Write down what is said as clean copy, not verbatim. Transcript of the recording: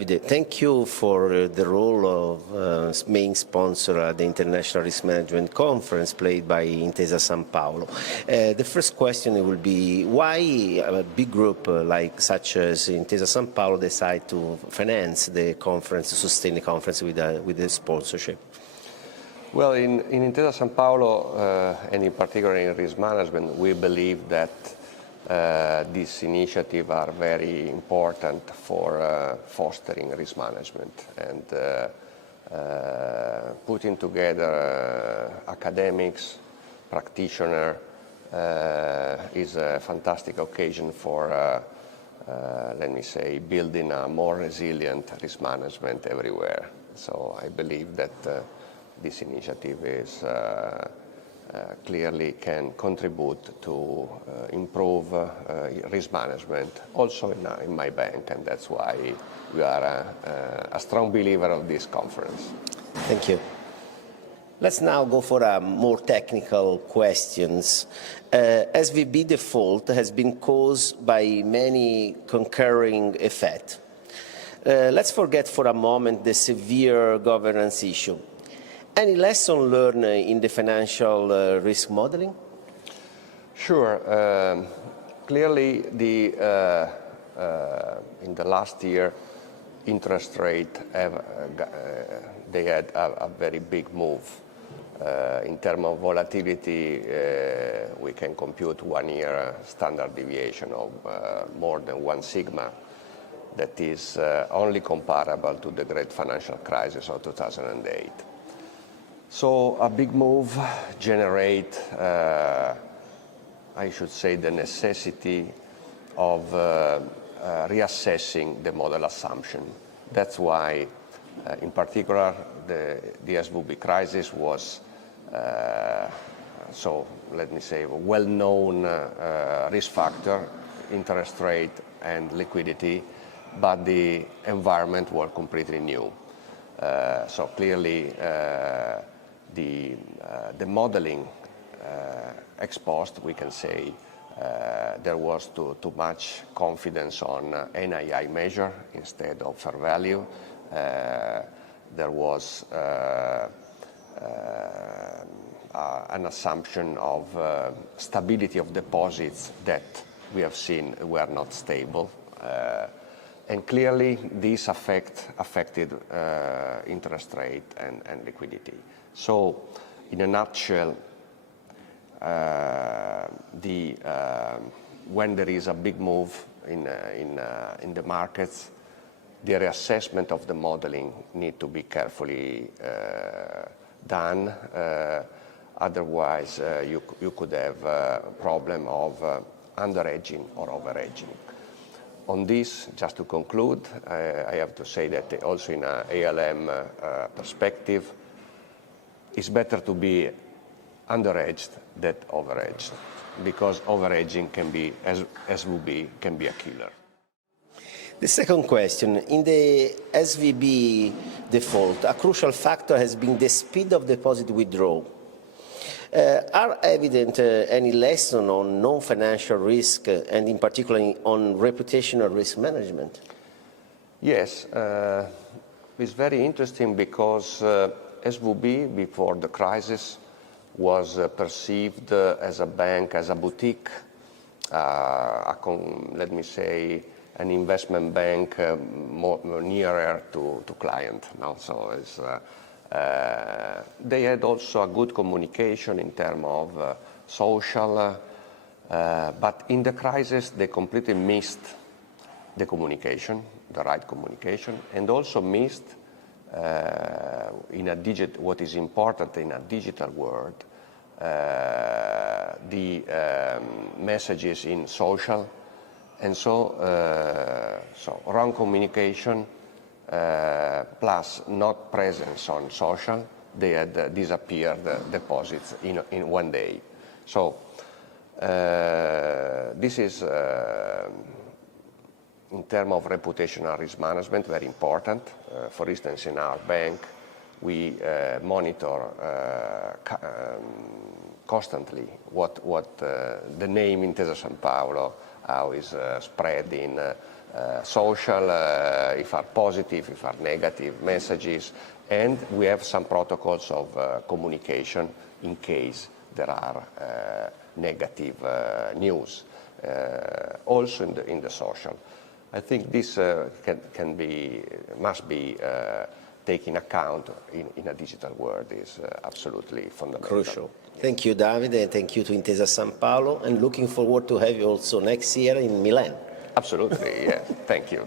Davide, thank you for the role of main sponsor at the International Risk Management Conference played by Intesa Sanpaolo. The first question will be, why a big group such as Intesa Sanpaolo decide to finance the conference, sustain the conference with the sponsorship? Well, in Intesa Sanpaolo, and in particular in risk management, we believe that these initiatives are very important for fostering risk management and putting together academics, practitioners is a fantastic occasion for, let me say, building a more resilient risk management everywhere. So I believe that this initiative is clearly can contribute to improve risk management also in my bank, and that's why we are a strong believer of this conference. Thank you. Let's now go for more technical questions. SVB default has been caused by many concurring effects. Let's forget for a moment the severe governance issue. Any lesson learned in the financial risk modeling? Sure. Clearly, in the last year, interest rate they had a very big move. In terms of volatility, we can compute 1 year standard deviation of more than 1 sigma. That is only comparable to the great financial crisis of 2008. So a big move generates, I should say, the necessity of reassessing the model assumption. That's why, in particular, the SVB crisis was, so let me say, a well-known risk factor, interest rate and liquidity, but the environment was completely new. So clearly, the modeling exposed, we can say, there was too much confidence on NII measure instead of fair value. There was an assumption of stability of deposits that we have seen were not stable. And clearly, this affected interest rate and liquidity. So, in a nutshell, when there is a big move in the markets, the reassessment of the modeling need to be carefully done. Otherwise, you could have a problem of under-hedging or over-hedging. On this, just to conclude, I have to say that also in an ALM perspective, it's better to be under-hedged than over-hedged, because over-hedging can be, as SVB, can be a killer. The second question, in the SVB default, a crucial factor has been the speed of deposit withdrawal. Are evident any lesson on non-financial risk and in particular on reputational risk management? Yes, it's very interesting because SVB before the crisis was perceived as a bank, as a boutique, let me say, an investment bank more nearer to client. No? So it's, they had also a good communication in terms of social, but in the crisis they completely missed the communication, the right communication, and also missed what is important in a digital world, the messages in social, and so wrong communication plus not presence on social, they had disappeared deposits in 1 day. So this is, in terms of reputational risk management, very important. For instance, in our bank, we monitor constantly what the name Intesa Sanpaolo, how is spread in social, if are positive, if are negative messages, and we have some protocols of communication in case there are negative news, also in the social. I think this must be taken account in a digital world is absolutely fundamental. Crucial. Thank you, Davide, and thank you to Intesa San Paolo, and looking forward to have you also next year in Milan. Absolutely, yes. Thank you.